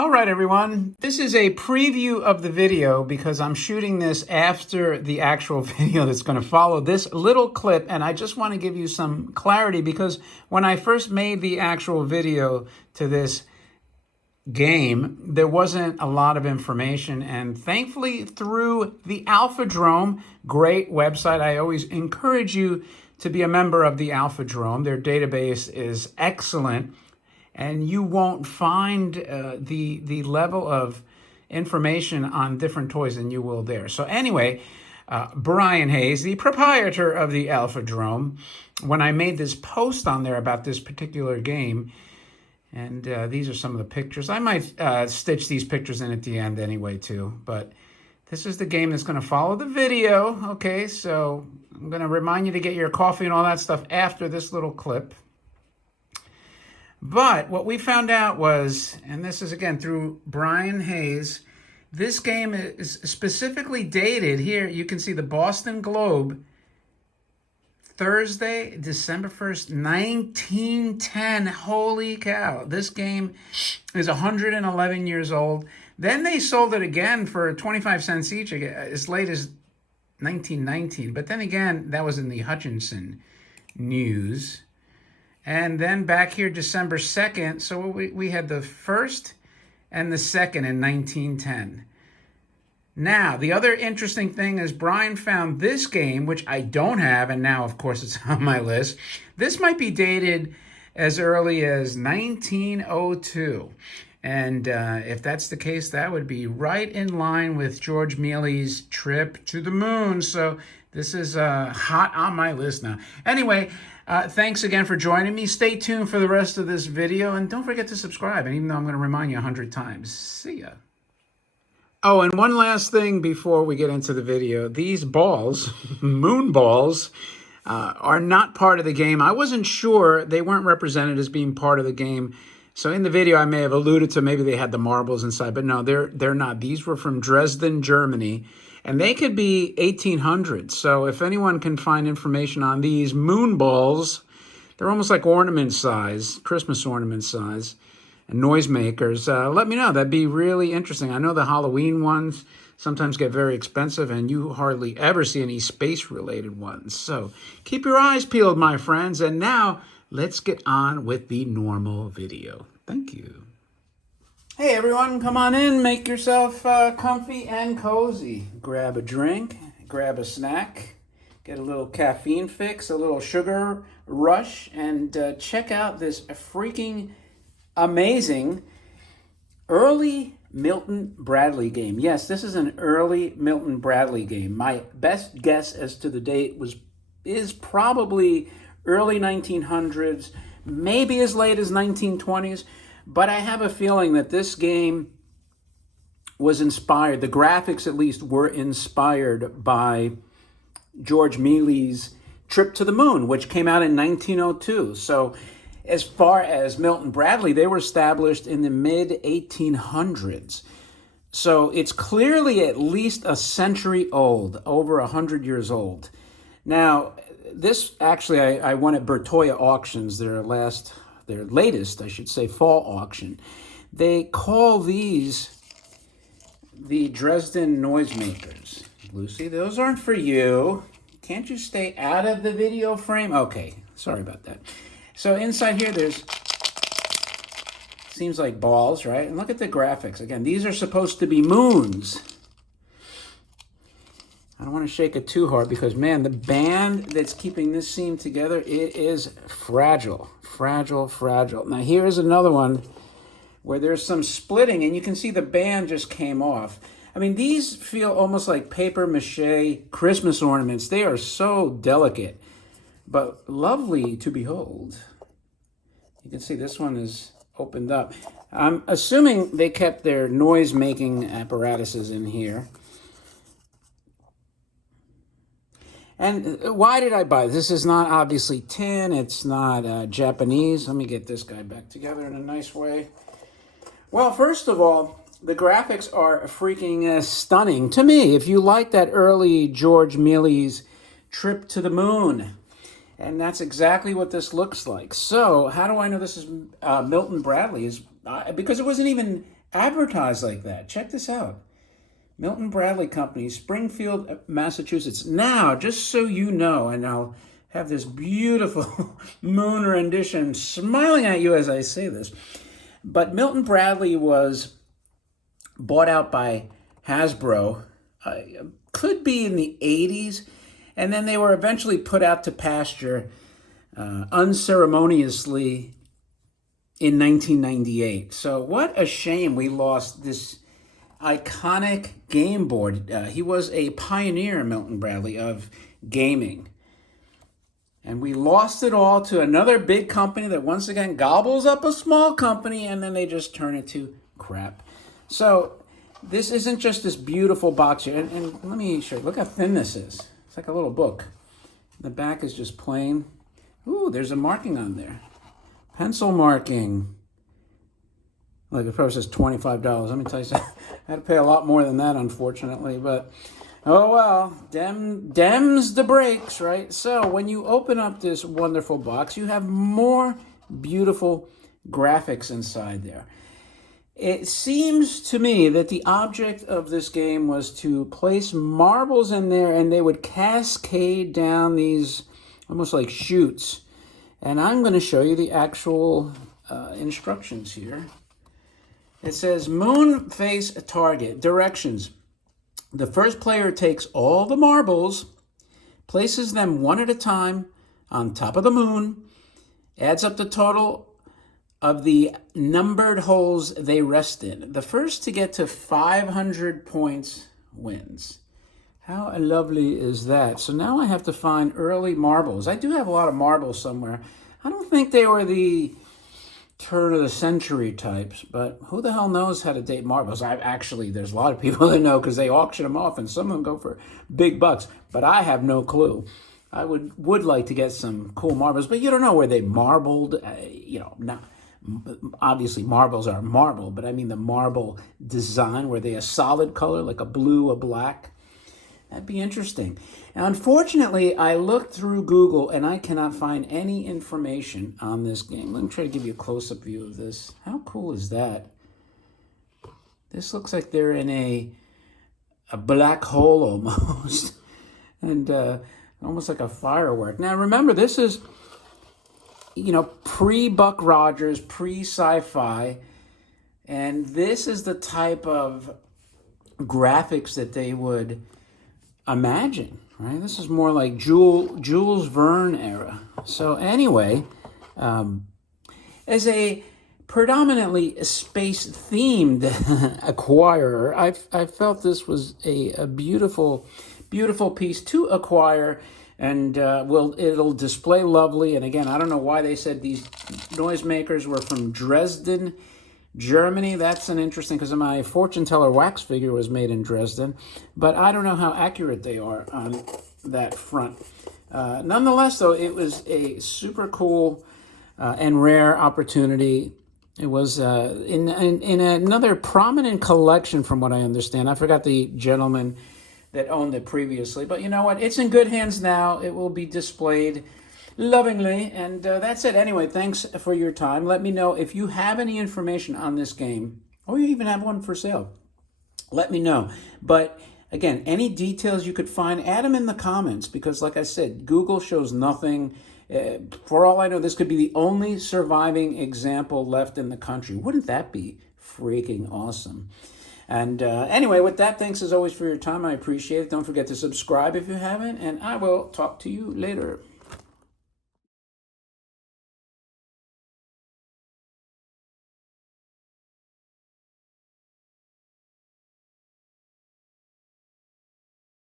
All right, everyone. This is a preview of the video because I'm shooting this after the actual video that's going to follow this little clip. And I just want to give you some clarity because when I first made the actual video to this game, there wasn't a lot of information. And thankfully, through the Alphadrome, great website, I always encourage you to be a member of the Alphadrome. Their database is excellent. And you won't find the level of information on different toys than you will there. So anyway, Brian Hayes, the proprietor of the Alphadrome, when I made this post on there about this particular game, and these are some of the pictures. I might stitch these pictures in at the end anyway too, but this is the game that's going to follow the video. Okay, so I'm going to remind you to get your coffee and all that stuff after this little clip. But what we found out was, and this is again through Brian Hayes, this game is specifically dated. Here you can see the Boston Globe, Thursday, December 1st, 1910. Holy cow. This game is 111 years old. Then they sold it again for 25 cents each as late as 1919. But then again, that was in the Hutchinson News. And then back here, December 2nd, so we had the first and the second in 1910. Now, the other interesting thing is Brian found this game, which I don't have, and now, of course, it's on my list. This might be dated as early as 1902. And if that's the case, that would be right in line with George Mealy's trip to the moon. So this is hot on my list now. Anyway, thanks again for joining me. Stay tuned for the rest of this video. And don't forget to subscribe. And even though I'm going to remind you 100 times, see ya. Oh, and one last thing before we get into the video. These balls, moon balls, are not part of the game. I wasn't sure. They weren't represented as being part of the game. So in the video, I may have alluded to maybe they had the marbles inside. But no, they're not. These were from Dresden, Germany. And they could be 1800s. So if anyone can find information on these moon balls, they're almost like ornament size, Christmas ornament size, and noisemakers. Let me know. That'd be really interesting. I know the Halloween ones sometimes get very expensive, and you hardly ever see any space-related ones. So keep your eyes peeled, my friends. And now let's get on with the normal video. Thank you. Hey everyone, come on in, make yourself comfy and cozy. Grab a drink, grab a snack, get a little caffeine fix, a little sugar rush, and check out this freaking amazing early Milton Bradley game. Yes, this is an early Milton Bradley game. My best guess as to the date is probably early 1900s, maybe as late as 1920s. But I have a feeling that this game was inspired, the graphics at least were inspired by George Mealy's trip to the moon, which came out in 1902. So as far as Milton Bradley, they were established in the mid-1800s. So it's clearly at least a century old, over 100 years old. Now, this actually, I won at Bertoia Auctions, their latest, I should say, fall auction. They call these the Dresden Noisemakers. Lucy, those aren't for you. Can't you stay out of the video frame? Okay, sorry about that. So inside here, there's, seems like balls, right? And look at the graphics. Again, these are supposed to be moons. I don't want to shake it too hard because, man, the band that's keeping this scene together, it is fragile, fragile, fragile. Now, here's another one where there's some splitting, and you can see the band just came off. I mean, these feel almost like papier-mâché Christmas ornaments. They are so delicate, but lovely to behold. You can see this one is opened up. I'm assuming they kept their noise-making apparatuses in here. And why did I buy this? This is not obviously tin. It's not Japanese. Let me get this guy back together in a nice way. Well, first of all, the graphics are freaking stunning to me. If you like that early George Mealy's trip to the moon, and that's exactly what this looks like. So how do I know this is Milton Bradley? Because it wasn't even advertised like that. Check this out. Milton Bradley Company, Springfield, Massachusetts. Now, just so you know, and I'll have this beautiful moon rendition smiling at you as I say this, but Milton Bradley was bought out by Hasbro, could be in the 80s, and then they were eventually put out to pasture unceremoniously in 1998. So what a shame we lost this iconic game board. He was a pioneer, Milton Bradley, of gaming. And we lost it all to another big company that once again gobbles up a small company and then they just turn it to crap. So this isn't just this beautiful box here. And let me show you. Look how thin this is. It's like a little book. The back is just plain. Ooh, there's a marking on there. Pencil marking. Like it probably says $25. Let me tell you something. I had to pay a lot more than that, unfortunately. But, oh well, dem's the breaks, right? So when you open up this wonderful box, you have more beautiful graphics inside there. It seems to me that the object of this game was to place marbles in there and they would cascade down these almost like chutes. And I'm going to show you the actual instructions here. It says moon face target. Directions. The first player takes all the marbles, places them one at a time on top of the moon, adds up the total of the numbered holes they rest in. The first to get to 500 points wins. How lovely is that? So now I have to find early marbles. I do have a lot of marbles somewhere. I don't think they were the turn of the century types, but who the hell knows how to date marbles? There's a lot of people that know because they auction them off and some of them go for big bucks, but I have no clue. I would like to get some cool marbles, but you don't know where they marbled, not obviously marbles are marble, but I mean the marble design, were they a solid color like a blue, a black? That'd be interesting. Now, unfortunately, I looked through Google and I cannot find any information on this game. Let me try to give you a close-up view of this. How cool is that? This looks like they're in a black hole almost, and almost like a firework. Now, remember, this is, pre-Buck Rogers, pre-sci-fi, and this is the type of graphics that they would imagine, right? This is more like Jules Verne era. So anyway, as a predominantly space-themed acquirer, I felt this was a beautiful, beautiful piece to acquire, and it'll display lovely. And again, I don't know why they said these noisemakers were from Dresden, Germany. That's an interesting, because my fortune teller wax figure was made in Dresden, but I don't know how accurate they are on that front. Nonetheless, though, it was a super cool and rare opportunity. It was in another prominent collection, from what I understand. I forgot the gentleman that owned it previously, but you know what? It's in good hands now. It will be displayed lovingly, and that's it. Anyway, thanks for your time. Let me know if you have any information on this game, or you even have one for sale. Let me know. But again, any details you could find, add them in the comments, because like I said, Google shows nothing. For all I know, this could be the only surviving example left in the country. Wouldn't that be freaking awesome? And anyway, with that, thanks as always for your time. I appreciate it. Don't forget to subscribe if you haven't, and I will talk to you later.